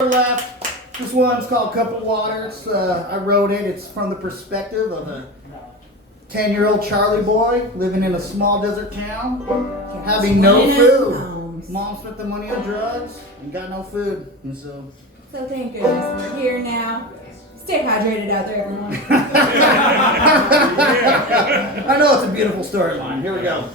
Left. This one's called Cup of Water. I wrote it. It's from the perspective of a 10-year-old Charlie boy living in a small desert town, having no food. Mom spent the money on drugs and got no food. And so thank goodness we're here now. Stay hydrated out there, everyone. I know it's a beautiful storyline. Here we go.